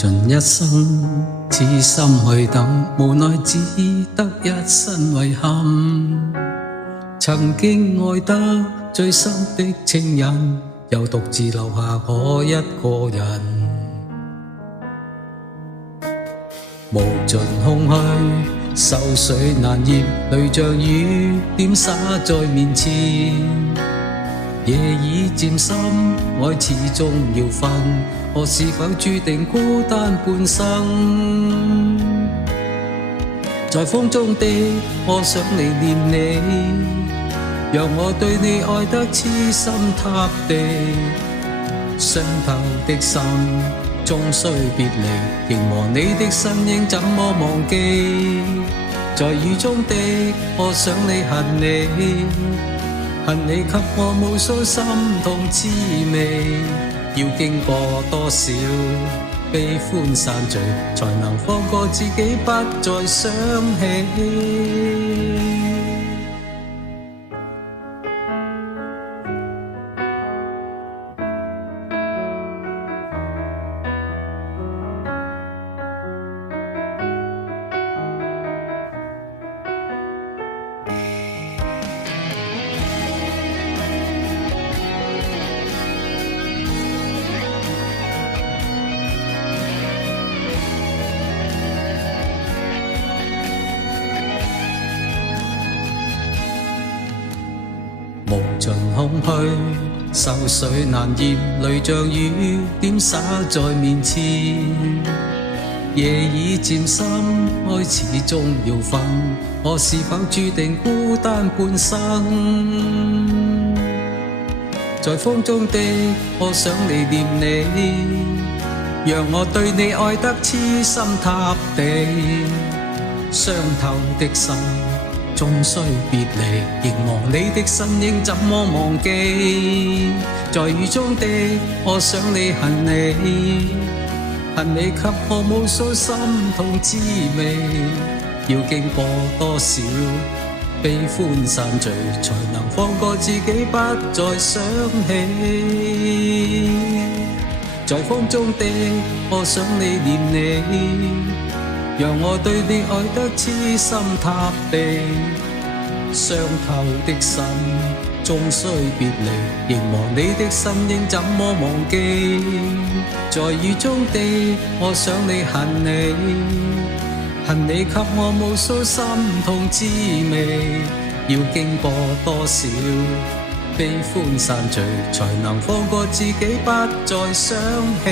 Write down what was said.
盡一生痴心去等，無奈只得一身遺憾。曾經愛得最深的情人，又獨自留下我一個人。無盡空虛，愁緒難言，淚像雨點灑在面前。夜已漸深，愛始終要分，我是否注定孤單半生？在風中的我想你念你，讓我對你愛得痴心塌地，傷透的心終須別離，凝望你的身影怎麼忘記？在雨中的我想你恨你，恨你給我無數心痛滋味，要經過多少悲歡散聚，才能放過自己不再想起。無盡空虛，愁緒難言，淚像雨點灑在面前。夜已漸深，愛始終要分，我是否注定孤單半生？在風中的我想你念你，讓我對你愛得痴心塌地，傷透的心終須別離，凝望你的身影怎麼忘記？在雨中的我想你恨你，恨你給我無數心痛滋味，要經過多少悲歡散聚，才能放過自己不再想起？在風中的我想你念你，讓我對你愛得痴心塌地，傷透的心終須別離，凝望你的身影怎麼忘記？在雨中的我想你恨你，恨你給我無數心痛滋味，要經過多少悲歡散聚，才能放過自己不再想起。